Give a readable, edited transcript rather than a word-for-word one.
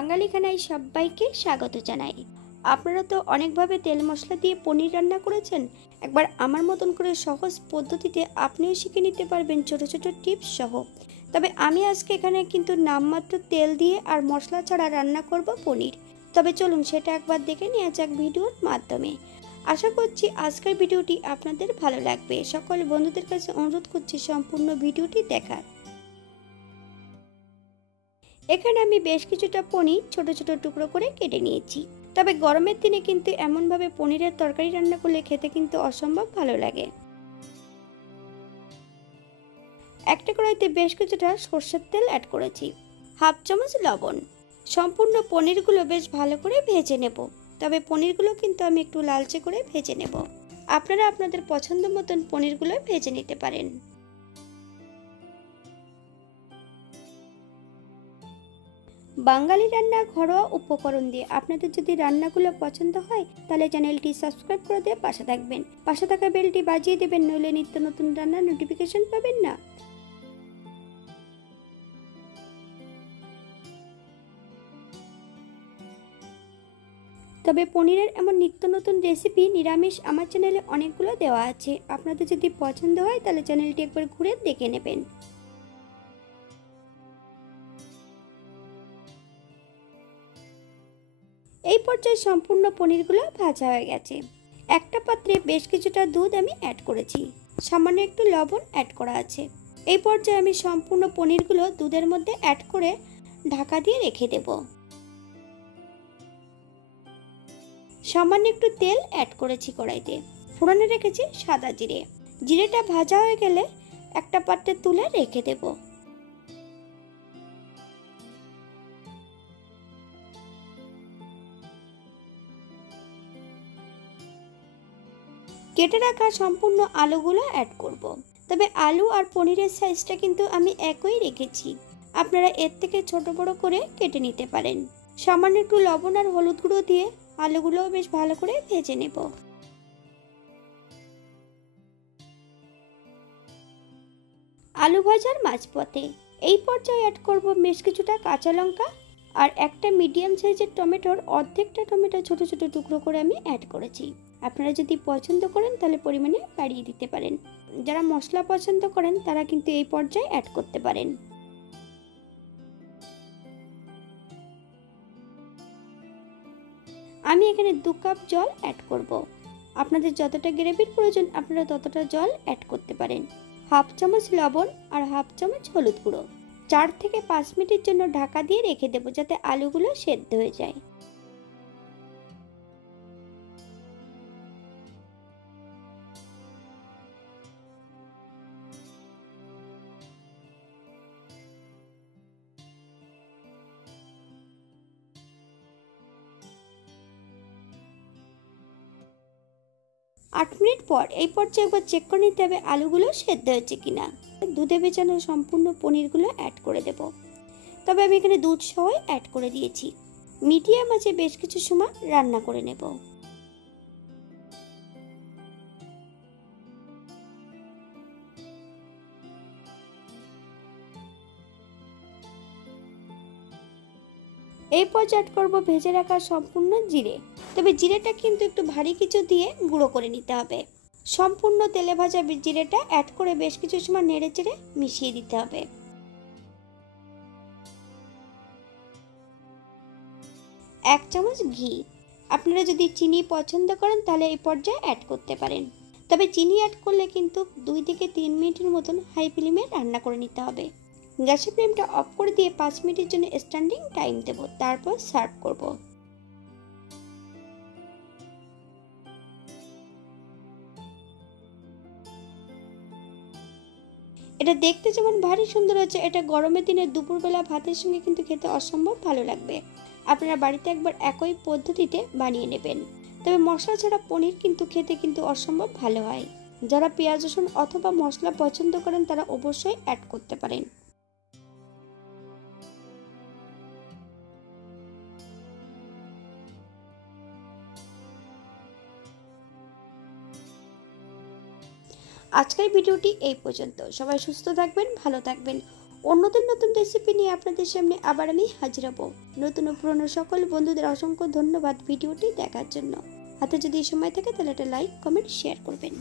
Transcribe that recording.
বাঙালি খানায় সবাইকে স্বাগত জানাই। আপনারা তো অনেকভাবে তেল মশলা দিয়ে পনির রান্না করেছেন। একবার আমার মতন করে সহজ পদ্ধতিতে আপনিও শিখে নিতে পারবেন ছোট ছোট টিপস সহ। তবে আমি আজকে এখানে কিন্তু নামমাত্র তেল দিয়ে আর মশলা ছাড়া রান্না করব পনির। তবে চলুন সেটা একবার দেখে নেওয়া যাক ভিডিওর মাধ্যমে। আশা করছি আজকের ভিডিওটি আপনাদের ভালো লাগবে। সকল বন্ধুদের কাছে অনুরোধ করছি সম্পূর্ণ ভিডিওটি দেখার। এখানে আমি বেশ কিছুটা পনির ছোট ছোট টুকরো করে কেটে নিয়েছি। তবে গরমের দিনে কিন্তু এমনভাবে পনিরের তরকারি রান্না করলে খেতে কিন্তু অসম্ভব ভালো লাগে। একটা কড়াইতে বেশ কিছুটা সরষের তেল অ্যাড করেছি, হাফ চামচ লবণ। সম্পূর্ণ পনিরগুলো বেশ ভালো করে ভেজে নেব। তবে পনিরগুলো কিন্তু আমি একটু লালচে করে ভেজে নেব। আপনারা আপনাদের পছন্দ মতন পনিরগুলো ভেজে নিতে পারেন। বাঙালি রান্না ঘরোয়া উপকরণ দিয়ে আপনাদের যদি রান্নাগুলো পছন্দ হয় তাহলে চ্যানেলটি সাবস্ক্রাইব করে দিয়ে পাশে থাকবেন। পাশে থাকা বেলটি বাজিয়ে দেবেন, নইলে নিত্য নতুন রান্নার নোটিফিকেশন পাবেন না। তবে পনিরের এমন নিত্য নতুন রেসিপি নিরামিষ আমার চ্যানেলে অনেকগুলো দেওয়া আছে। আপনাদের যদি পছন্দ হয় তাহলে চ্যানেলটি একবার ঘুরে দেখে নেবেন। এই পর্যায়ে সম্পূর্ণ পনিরগুলো ভাজা হয়ে গেছে। একটা পাত্রে বেশ কিছুটা দুধ আমি অ্যাড করেছি, সামান্য একটু লবণ অ্যাড করা আছে। এই পর্যায়ে আমি সম্পূর্ণ পনিরগুলো দুধের মধ্যে অ্যাড করে ঢাকা দিয়ে রেখে দেব। সামান্য একটু তেল অ্যাড করেছি কড়াইতে, ফোড়নে রেখেছি সাদা জিরে। জিরেটা ভাজা হয়ে গেলে একটা পাত্রে তুলে রেখে দেব। কেটে রাখা সম্পূর্ণ আলুগুলো অ্যাড করব। তবে আলু আর পনিরের সাইজটা কিন্তু আমি একই রেখেছি, আপনারা এর থেকে ছোট বড় করে কেটে নিতে পারেন। সামান্য একটু লবণ আর হলুদ গুঁড়ো দিয়ে আলুগুলো বেশ ভালো করে ভেজে নেব। আলু ভাজার মাঝপথে এই পর্যায়ে অ্যাড করব বেশ কিছুটা কাঁচা লঙ্কা আর একটা মিডিয়াম সাইজের টমেটোর অর্ধেকটা টমেটো ছোট ছোট টুকরো করে আমি অ্যাড করেছি। আপনারা যদি পছন্দ করেন তাহলে পরিমাণে বাড়িয়ে দিতে পারেন। যারা মশলা পছন্দ করেন তারা কিন্তু এই পর্যায়ে অ্যাড করতে পারেন। আমি এখানে 2 কাপ জল অ্যাড করব। আপনাদের যতটা গ্রেভির প্রয়োজন আপনারা ততটা জল অ্যাড করতে পারেন। হাফ চামচ লবণ আর হাফ চামচ হলুদ গুঁড়ো। 4 থেকে 5 মিনিটের জন্য ঢাকা দিয়ে রেখে দেব যাতে আলুগুলো সেদ্ধ হয়ে যায়। আট মিনিট পর এই পর্যায়ে একবার চেক করে নিতে হবে আলুগুলো সেদ্ধ হয়েছে কিনা। দুধে ভেজানো সম্পূর্ণ পনিরগুলো অ্যাড করে দেব। তবে আমি এখানে দুধ সহ অ্যাড করে দিয়েছি। মিডিয়াম আঁচে বেশ কিছু সময় রান্না করে নেব। এই পর্যায়ে অ্যাড করব ভেজে রাখা সম্পূর্ণ জিরে। তবে জিরেটা কিন্তু একটু ভারী কিছু দিয়ে গুঁড়ো করে নিতে হবে। সম্পূর্ণ তেলে ভাজা জিরেটা অ্যাড করে বেশ কিছু সময় নেড়ে চেড়ে মিশিয়ে দিতে হবে। এক চামচ ঘি। আপনারা যদি চিনি পছন্দ করেন তাহলে এই পর্যায়ে অ্যাড করতে পারেন। তবে চিনি অ্যাড করলে কিন্তু 2 থেকে 3 মিনিটের মতন হাই ফ্লেমে রান্না করে নিতে হবে। গ্যাসের ফ্লেমটা অফ করে দিয়ে 5 মিনিটের জন্য স্ট্যান্ডিং টাইম দেব, তারপর সার্ভ করব। এটা দেখতে যেমন ভারী সুন্দর হচ্ছে, এটা গরমের দিনে দুপুরবেলা ভাতের সঙ্গে কিন্তু খেতে অসম্ভব ভালো লাগবে। আপনারা বাড়িতে একবার একই পদ্ধতিতে বানিয়ে নেবেন। তবে মশলা ছাড়া পনির কিন্তু খেতে কিন্তু অসম্ভব ভালো হয়। যারা পেঁয়াজ রসুন অথবা মশলা পছন্দ করেন তারা অবশ্যই অ্যাড করতে পারেন। আজকের ভিডিওটি এই পর্যন্ত। সবাই সুস্থ থাকবেন, ভালো থাকবেন। অন্যদের নতুন রেসিপি নিয়ে আপনাদের সামনে আবার আমি হাজির হব। নতুন ও পুরনো সকল বন্ধুদের অসংখ্য ধন্যবাদ ভিডিওটি দেখার জন্য। হাতে যদি সময় থাকে তাহলে একটা লাইক, কমেন্ট, শেয়ার করবেন।